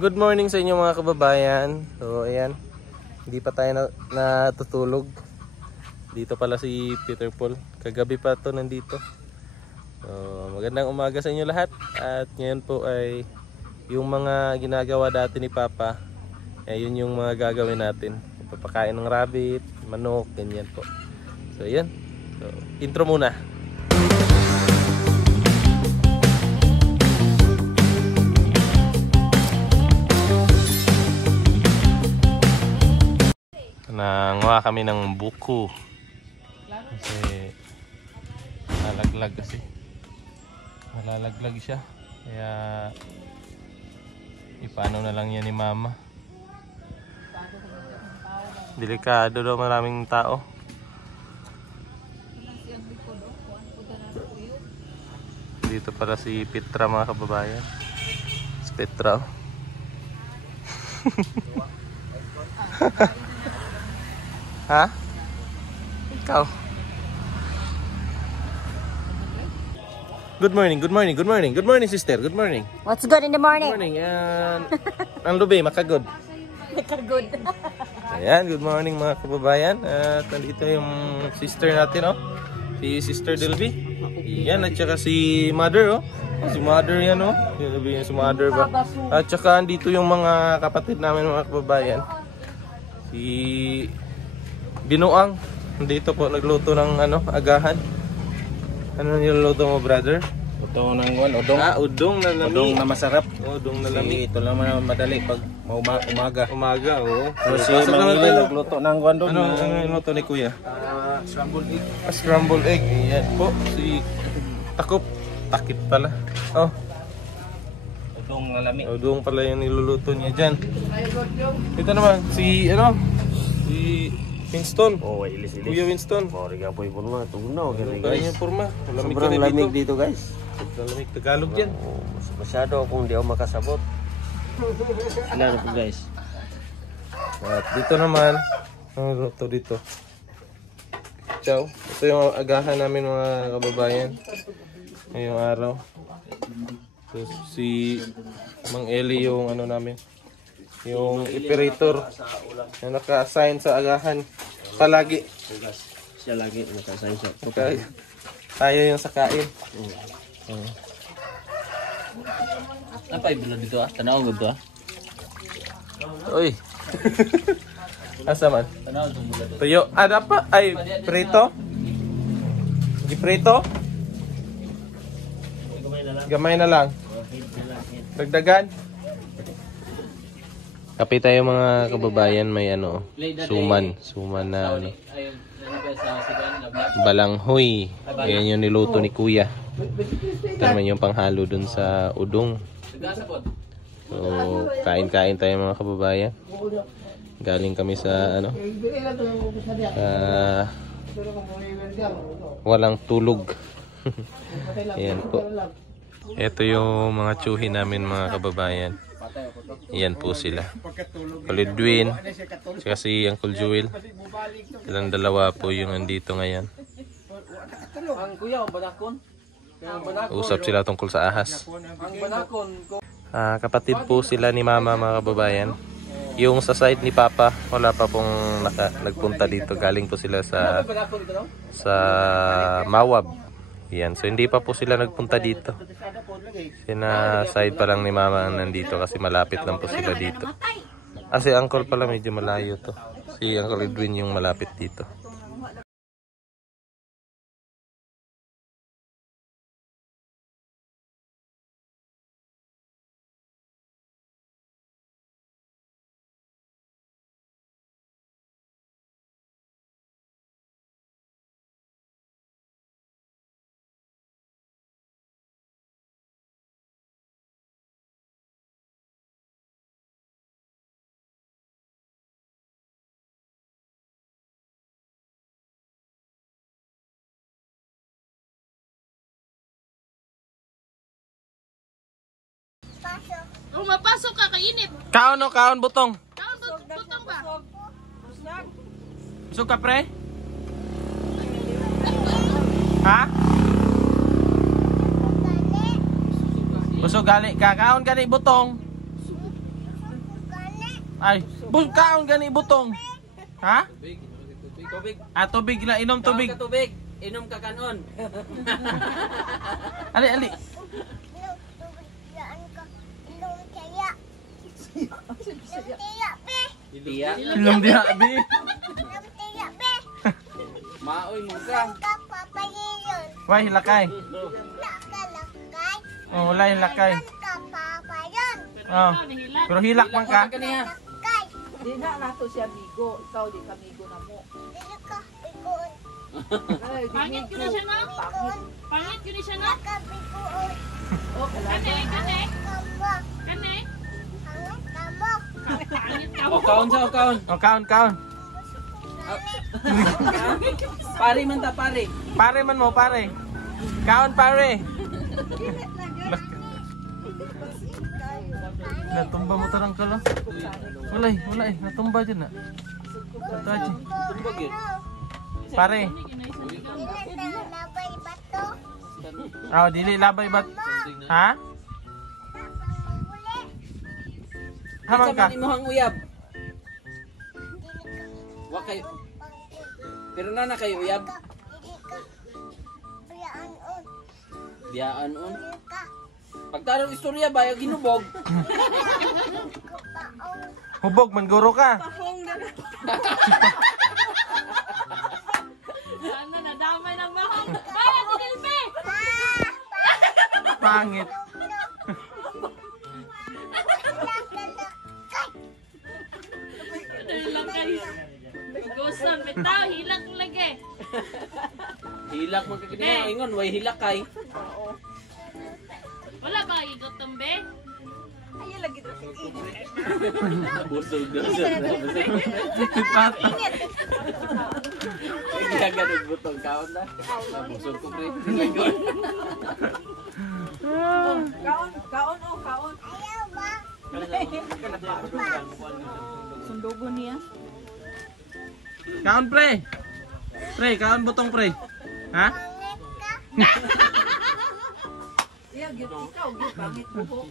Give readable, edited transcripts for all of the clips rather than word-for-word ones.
Good morning sa inyo mga kababayan. So ayan, hindi pa tayo natutulog. Dito pala si Peter Paul. Kagabi pa to nandito. So magandang umaga sa inyo lahat. At ngayon po ay yung mga ginagawa dati ni Papa, yun yung mga gagawin natin. Papakain ng rabbit, manok, ganyan po. So ayan, so, intro muna. Nanguha kami ng buko kasi malalaglag siya, kaya ipano na lang yan ni Mama. Delikado daw, maraming tao. Dito para si Petra mga kababayan. Si Petra. Ha? Ikaw. Good morning, good morning, good morning. Good morning, sister. Good morning. What's good in the morning? Good morning. Ang lubi, makagod. Makagod. Ayan, good morning mga kababayan. At nandito yung sister natin, oh. Si Sister Delby. Yan, at saka si Mother, oh. Si Mother yan, oh. Si Mother ba? At saka dito yung mga kapatid namin mga kababayan. Si Binuang. Dito po nagluto ng agahan. Ano niluluto mo, brother? Ito ng udong. Udong na lami. Udong na masarap. Udong na lami. Ito lang madali pag umaga. Umaga, oo. Kasi Mangili nagluto ng doon. Ano niluto ni Kuya? Scrambled egg. Scrambled egg. Yan po. Si Takop. Takip pala. Oh. Udong na lami. Udong pala yung niluluto niya dyan. Ito naman, si Winston. Oh, ilis-ilis. Kuya Winston. Riga po yung forma. Tugnaw. Kaya yung forma. Sobrang lamig dito, guys. Sobrang lamig. Tagalog yan. Masyado kung di ako makasabot. Lalo po, guys. At dito naman, ano to dito? Ciao. Ito yung agahan namin mga kababayan. Ngayong araw. So, si Mang Eli yung ano namin. Yung operator na naka-assign sa agahan palagi. Siya lagi naka-assign siya. Okay. Tayo yung sakain. Apa ibula dito Tanaw gud ah. Uy. Asa man? Tanaw sumula dito. Tuyo. Ada pa? Ay, prito? Giprito? Gamay na lang. Dagdagan? Kape tayo mga kababayan, may suman na balanghoy. Ayan yung niluto ni Kuya. Ito naman yung panghalo dun sa udong. So, kain-kain tayo mga kababayan. Galing kami sa walang tulog. Ayan po. Ito yung mga tsuhi namin mga kababayan. Yan po sila. Kalidwin, saka si Uncle Joel. Silang dalawa po yung nandito ngayon. Usap sila tungkol sa ahas. Kapatid po sila ni Mama mga kababayan. Yung sa side ni Papa, wala pa pong nagpunta dito. Galing po sila sa Mawab. Yan, so hindi pa po sila nagpunta dito. Sina side pa lang ni Mama ang nandito kasi malapit lang po sila dito. Si Uncle pala medyo malayo to. Si Uncle Edwin yung malapit dito. Oh, mapasok ka, kainit. Kaon o, kaon butong. Kaon butong ba? Busog ka pre? Ha? Busog gali, kakaon gali butong. Ay, kaon gani butong. Ha? Tubig. Ah, tubig na, inom tubig. Kaon ka tubig. Inom ka kanon. Ali, ali. Tiya. Inom diha, bi. Maoy mo ka. Why hilakay? Oh, wala hilakay. Oh. Pero hilak man ka. Kaniya. Di na nato siya amigo. Ikaw di ka amigo na mo. Ay, di Pangit ko na siya na. Pangit ko na siya na. Oh, Kane, kalaban. kane. Kane. Pangit ka mo. O kaon sa o kaon. Oh, kaon, kaon. Pare man ta pare. Pare man mo, pare. Kaon, pare. Natumba mo tarang ka lang. Walay, walay. Natumba dyan na. Ito aja. Tumbag yun. Pare. Oh, dili labay bat. Ha? Hamang ka. Sa man imuhang uyab. Wa kay. Pero na kayo uyab. Biyaan on. Pagtarong istorya ba yung ginubog? Hubog, mangguro ka. Ano, nadamay ng bahang. Ay, Silpe! Pangit. Hilang kayo. Gugusan, bitaw, hilak lagi. Hilak mo kaginiya. Ingon, way hilak kay. Wala ba igutom, be? Busog na siya. Kaya ganun butong kaon na. Busog ko pre. Kaon, kaon, oh, kaon. Sundugo niya. Kaon, pre. Pre, kaon butong, pre. Ha? Iya, gitu ikaw, gitu pangit buhok.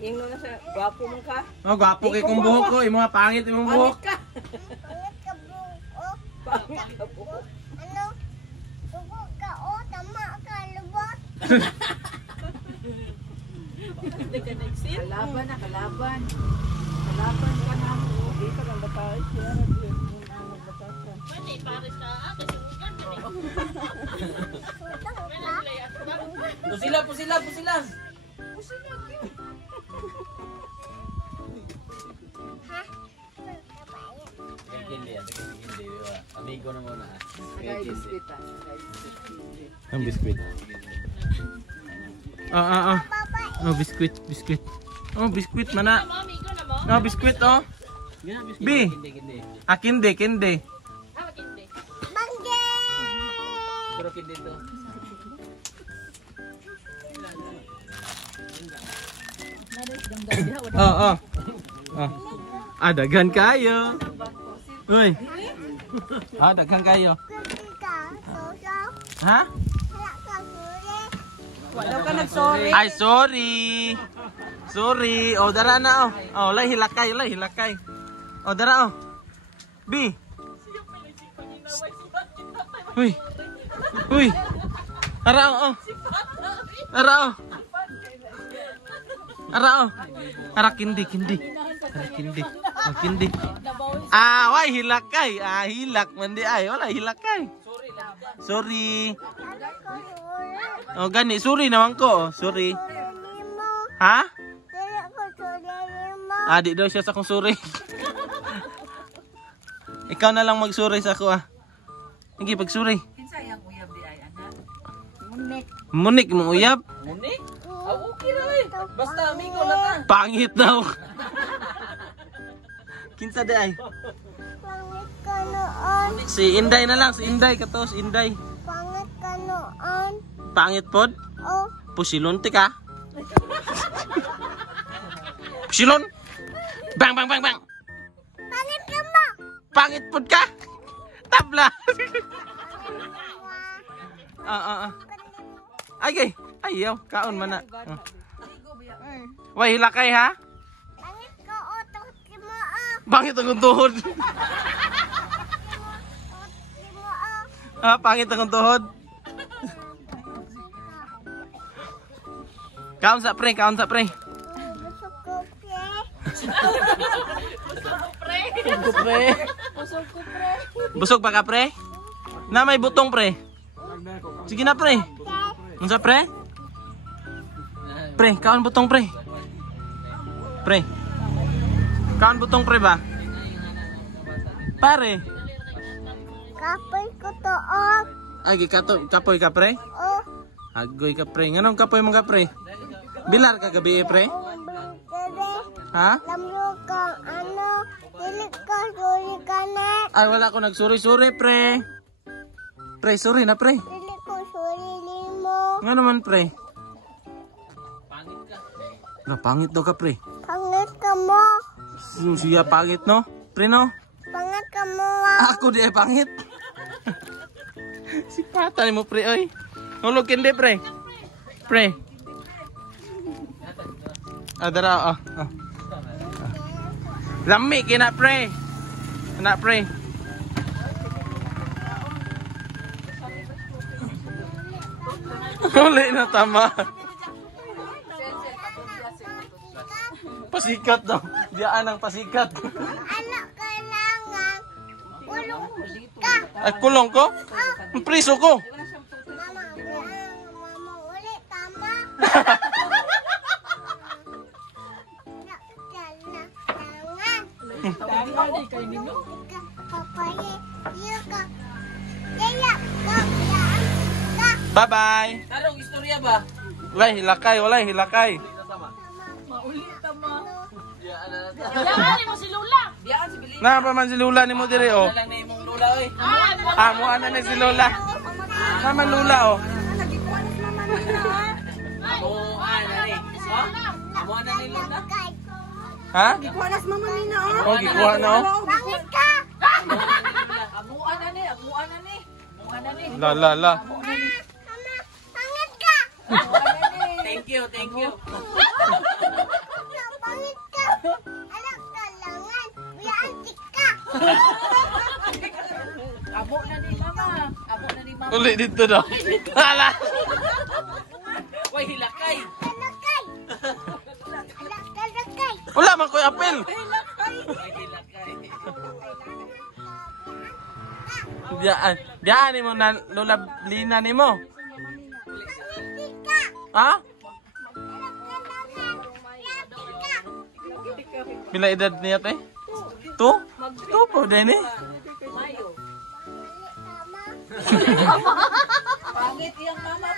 Ingon na siya, gwapo mo ka. Oh, gwapo kay kong buhok ko. Yung mga pangit yung buhok. Pangit ka. Pangit ka buhok. Kalaban na, kalaban. Kalaban ka na mo. Di ka lang batay. Pwede, pares ka. Kasi ugan, Pusila, pusila, pusila. Hindi, hindi. Amigo na muna. Sagay biskwita. Ang biskwit. Oh, biskwit, biskwit. Oh, biskwit mana. Mami, ko na mo. Oh, biskwit, oh. B. Ah, kinde, kinde. Ah, hindi. Pero kindi to. Oh, oh. Oh. Ah, daghan kayo. Uy. Ah, daghan kayo. Ha? Wala ka nag-sorry. Ay, sorry. Sorry. Oh, dara na, oh. Oh, lay hilakay, lay hilakay. Oh, dara, oh. B. Uy. Uy. Dara, oh. Dara, oh. Dara, oh. Dara, kindi, kindi. Dara, kindi. Oh, kindi. Ah, why hilakay? Ah, hilak man di ay. Wala hilakay. Sorry. Oh, gani. Sorry naman ko. Oh. Sorry. Ha? Ah, di daw siya sa kong sorry. Ikaw na lang mag-sorry sa ako, ah. Sige, pag-sorry. Kinsa yang uyab di ay anak? Munik mong uyab. Munik? Ah, okay na eh. Basta amigo lang ta. Pangit daw. Kinsa di ay? Si Inday na lang, si Inday katos, Inday. Pangit pod? Pusilon ti ka? Pusilon? Bang bang bang bang. Pangit pod ka? Tabla. Ay, ayaw, kaon man na. Why hilakay ha? Pangit ang tuhod. Pangit ang tuhod. Kaon sa pre. Busog pa ka pre? Na may butong pre. Sige na pre. Unsa pre? Pre, kaon butong pre. Pre. Kaon butong pre ba? Pare. Kapoy ko to, oh. Ay, kapoy ka pre? Oh, Agoy ka pre. Nganong kapoy mga pre? Bilar ka gabi pre? Ha? lamyo ka, ano, dili ka, suri ka na. Ay, wala ko nagsuri-suri pre. Pre, sorry na pre. Dili ko, suri limo. Nga naman pre. Pangit daw ka pre. Pangit ka mo. Siya pangit no? Pre no? Pangit ka mo, ah. Ako di ay pangit. Si pata ni mo pre oy. Hulog kindi pre. Pre. Adara Lami kina pre. Na pre. Uli na tama. Pasikat daw. Diyan ang pasikat. Anak kailangan, kulong ka. Ay, kulong ko? Priso ko. Mama, uli, tama. Bye-bye. Tarong istorya ba? Walay hilakay. Dali mo si Lula. Diyan si Billy. Na pa man si Lula ni mo dire oh. Lang na imong lula oy. Mo ana ni si Lula. Naman Lula oh. Amo ana ni. Ha? Amo ana ni lula. Ha? Walas mama nina, oh. Oh, gikuha na oh. Pangit ka. Amo ana ni. Amo ana ni. La. Mama, pangit ka. Amo ana ni. Thank you. Pangit ka. Anak kailangan, antik ka. Amo na ni mama. Amo na ni mama. Uli dito daw. Hala. Way hilakay. Kalakay. Kalakay. Wala man koy apel. Way hilakay. Diyan ni mo na Lola Lina ni mo. Pangit ka. Ha? Antik ka. Pila edad niya te? 2? 2 po din eh. Mayo. Tama. Pangit yang mama.